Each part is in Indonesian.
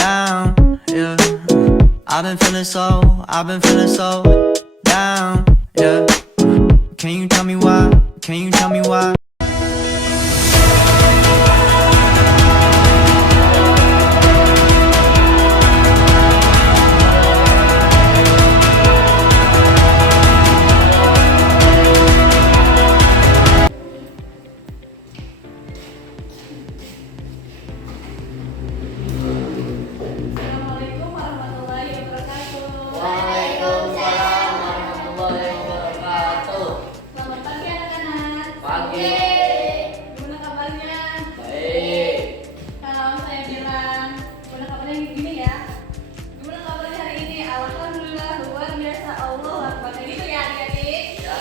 down, yeah. I've been feeling so down, yeah. Can you tell me why? Can you tell me why? Assalamualaikum warahmatullahi wabarakatuh. Waalaikumsalam warahmatullahi wabarakatuh. Selamat pagi anak-anak. Pagi. Gimana kabarnya? Baik. Kalau saya bilang gimana kabarnya gini ya. Gimana kabarnya hari ini? Alhamdulillah luar biasa, Allah Akbar. Kayak gitu ya adik-adik? Ya.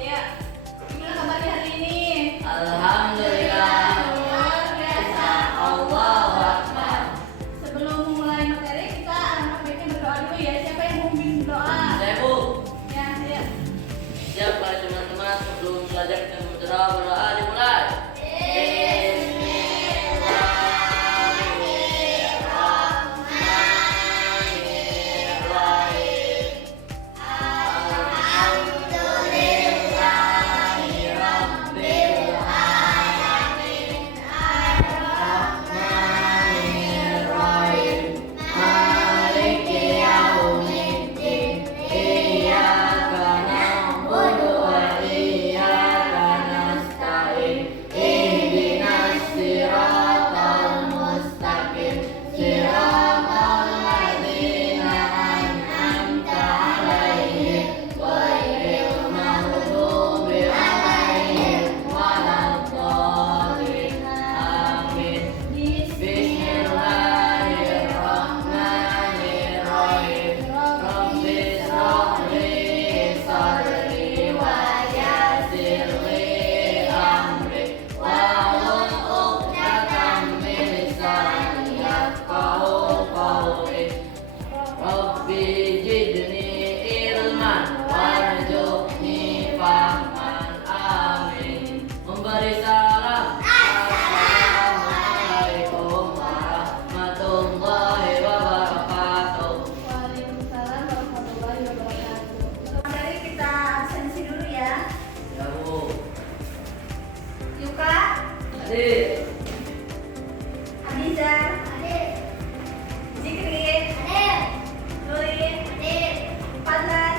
Ya. Gimana kabarnya hari ini? Alhamdulillah. Luar biasa, Allahu Akbar. Sebelum memulai materi kita anak-anak baiknya berdoa dulu ya. Siapa yang mau bimbing doa? Saya Bu. Ya, ya. Siap para teman-teman sebelum belajar kita berdoa dimulai. Memberi salam. Assalamualaikum warahmatullahi wabarakatuh. Waalaikumsalam warahmatullahi wabarakatuh. Mari kita absensi dulu ya. Ya Bu. Yuka, Adik. Abizar, Zikri, Nurin, Fazlan.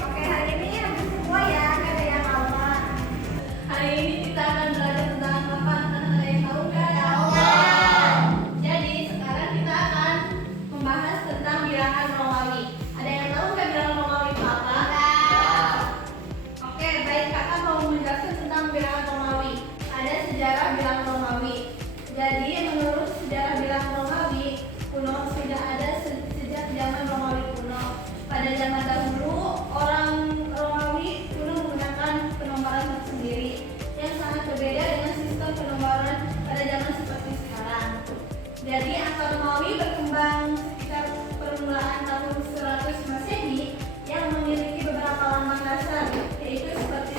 Oke, hari ini hampir semua ya, nggak ada yang lama. Hari ini kita akan belajar tentang apa? Ada yang tahu nggak? Jadi sekarang kita akan membahas tentang bilangan Romawi. Ada yang tahu nggak bilangan Romawi itu apa? Oke, baik, kakak mau menjelaskan tentang bilangan Romawi. Ada sejarah bilangan Romawi. Jadi menurut sejarah bilangan Romawi kuno sudah ada sejak zaman Romawi kuno. Pada zaman dahulu orang Romawi kuno menggunakan penomboran tersendiri yang sangat berbeda dengan sistem penomboran pada zaman seperti sekarang. Jadi angka Romawi berkembang sekitar permulaan tahun 100 Masehi yang memiliki beberapa lambang dasar, yaitu seperti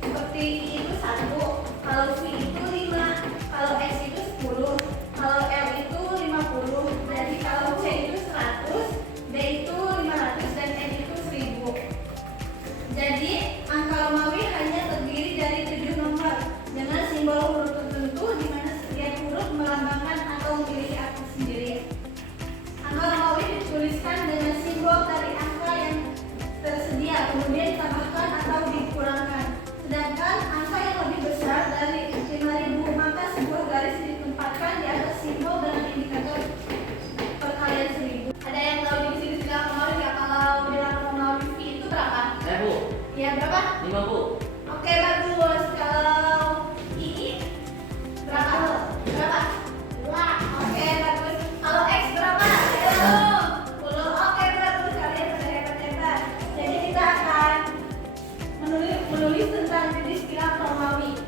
seperti I itu 1, kalau V itu 5, kalau X itu 10, kalau L itu 50, jadi kalau C itu 100, D itu 500, dan N itu 1000. Jadi angka Romawi hanya terdiri dari 7 nomor dengan simbol huruf tertentu di mana setiap huruf melambangkan atau memiliki arti sendiri. Angka Romawi dituliskan dengan simbol dari angka yang tersedia, kemudian ditambahkan atau dikurangkan. Sedangkan angka yang lebih besar dari 5.000, maka sebuah garis ditempatkan di atas simbol dengan indikator perkalian 1000. Ada yang tahu jenis bilangan Romawi nggak? Kalau bilangan Romawi V itu berapa? Saya Bu. Ya berapa? 5 Bu. Oke, bagus. Kalau I berapa? Berapa? 2. Oke, bagus. Kalau X berapa? 10. Oke, bagus. Kalian sudah hebat-hebat. Jadi kita akan menulis tentang jenis bilangan Romawi.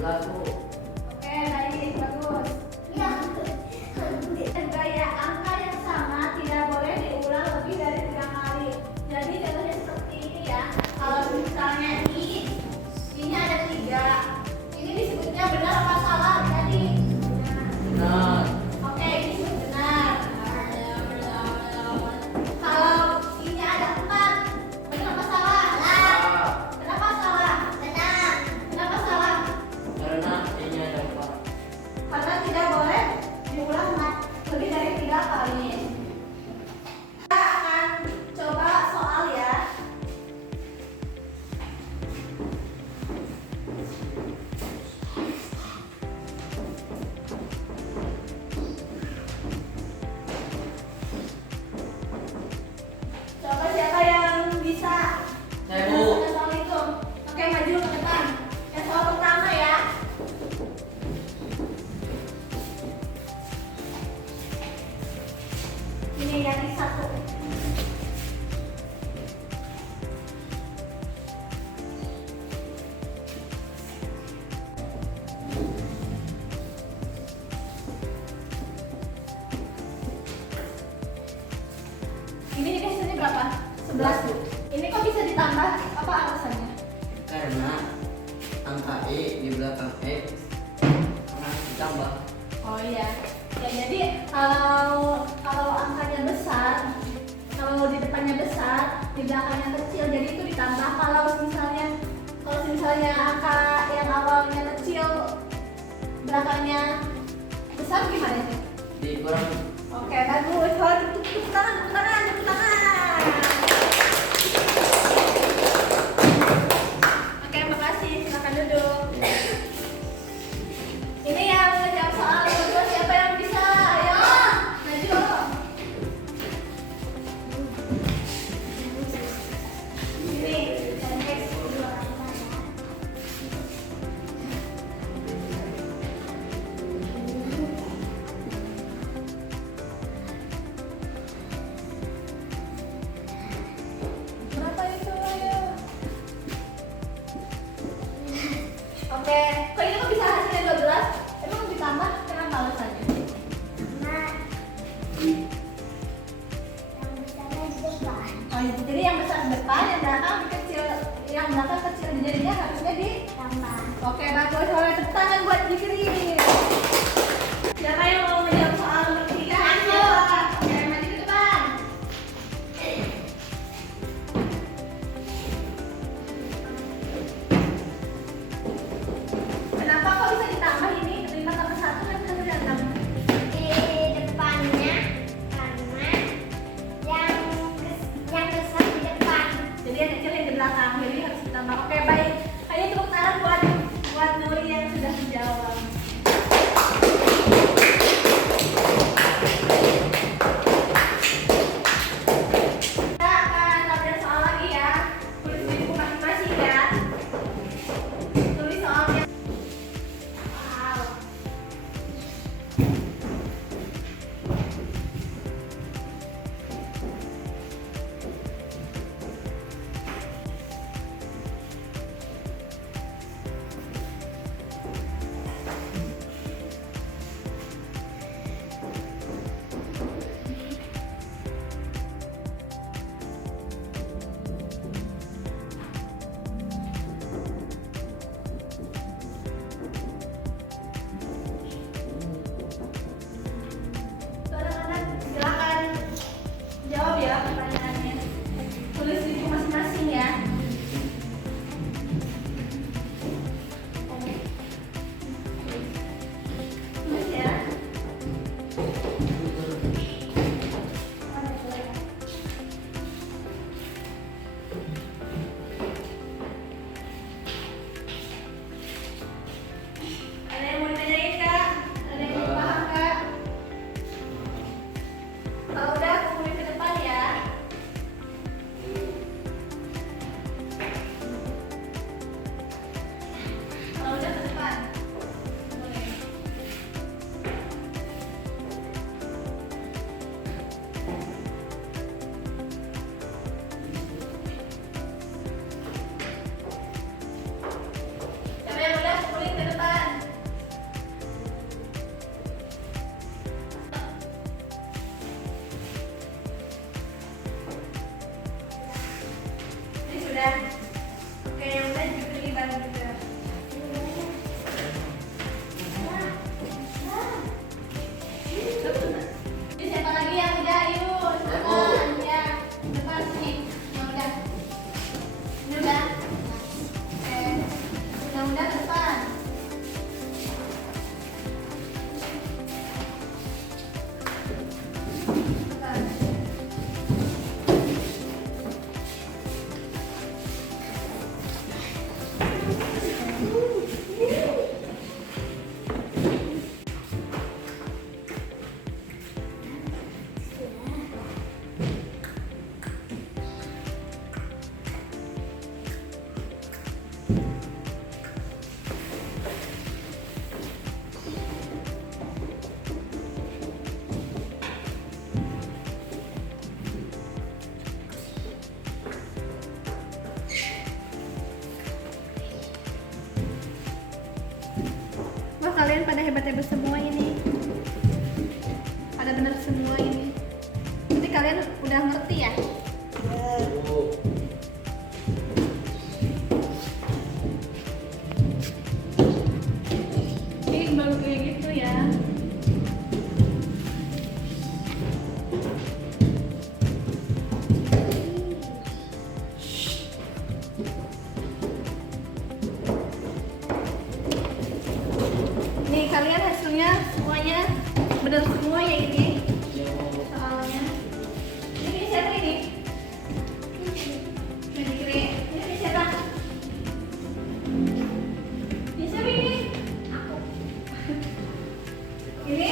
11 Bu. Oke, baik, bagus. Ya, gaya angka yang sama tidak boleh diulang lebih dari 3 kali. Jadi contohnya seperti ini ya. Kalau misalnya ini ada 3. Ini disebutnya benar apa salah tadi? Benar. Oke, ini disebut benar. Kalau ini ada 4, benar apa salah? Salah. Kenapa salah? Benar. Kenapa salah? Karena ini ada 4. Karena tidak boleh diulang lebih dari 3 kali. Kita akan coba soal ya. Coba siapa yang bisa? Saya, Bu. Soal itu. Oke, maju ke depan. Yang soal pertama ya. Ini yang satu. Ini dikasihnya berapa? 11 Bu. Ini kok bisa ditambah? Apa alasannya? Karena angka E di belakang X harus ditambah. Oh iya. Ya jadi kalau angkanya besar, kalau di depannya besar, di belakangnya kecil, jadi itu ditambah. Kalau misalnya angka yang awalnya kecil, belakangnya besar gimana sih? Dikurangi. Oke, bagus. Oh, tepuk tangan, tepuk tangan, tepuk tangan. Oke, makasih. Silakan duduk. Ini yang menjawab soal kedua siapa yang bisa? Ayo, maju. Ini, dan X kedua. Berapa itu? Ayo. Oke, kok ini kok bisa hasilnya 12? Emang ditambah kenapa alasannya? Oh, jadi yang besar depan, yang belakang kecil, yang belakang kecil, jadinya harusnya ditambah. Oke, bagus. Oleh tepuk tangan buat Jikri. Siapa yang mau menjawab soal nomor 3? Ayo. Oke, maju ke depan. Kenapa kok bisa ditambah ini? 5 tambah 1 kan bisa jadi 6. Di depannya karena yang besar di depan. Jadi yang kecil yang di belakang, jadi harus ditambah. Oke, baik. Ayo tepuk tangan buat Nuri yang sudah menjawab. mudah ke depan. Wah, kalian pada hebat-hebat semua ini. Pada benar semua ini. Berarti kalian udah ngerti ya? Ini baru kayak gitu ya. Nih kalian hasilnya semuanya benar semua ya ini soalnya. Ini siapa ini? Ini kiri. Ini siapa? Ini siapa ini? Aku. Ini?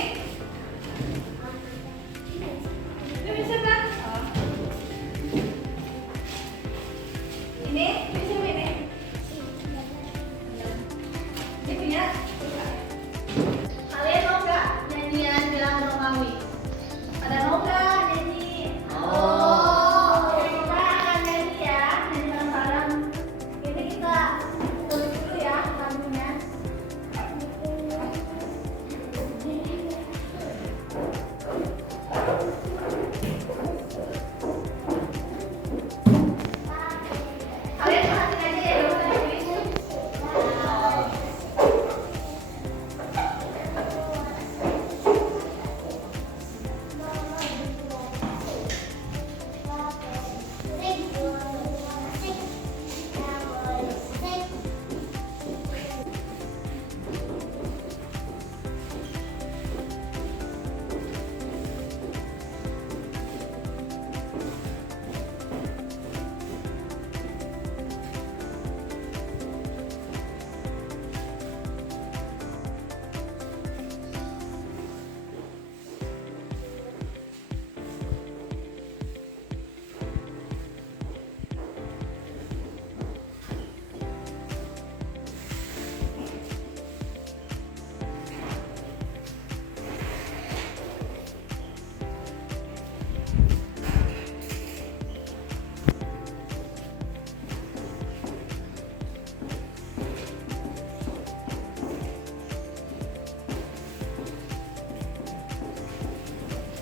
Ini siapa? Oh. Ini siapa ini? Ini punya. Kalian mau nggak nyanyian bilang Romawi? Pada mau nggak nyanyi? Oh, kita akan nyanyi ya, nyanyi bareng-bareng. Ini kita tulis dulu ya lagunya. Kalian perhatiin aja ya, dulu tulis.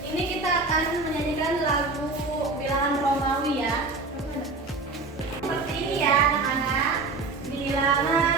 Ini kita akan menyanyikan lagu bilangan Romawi ya. Seperti ini ya anak-anak. Bilangan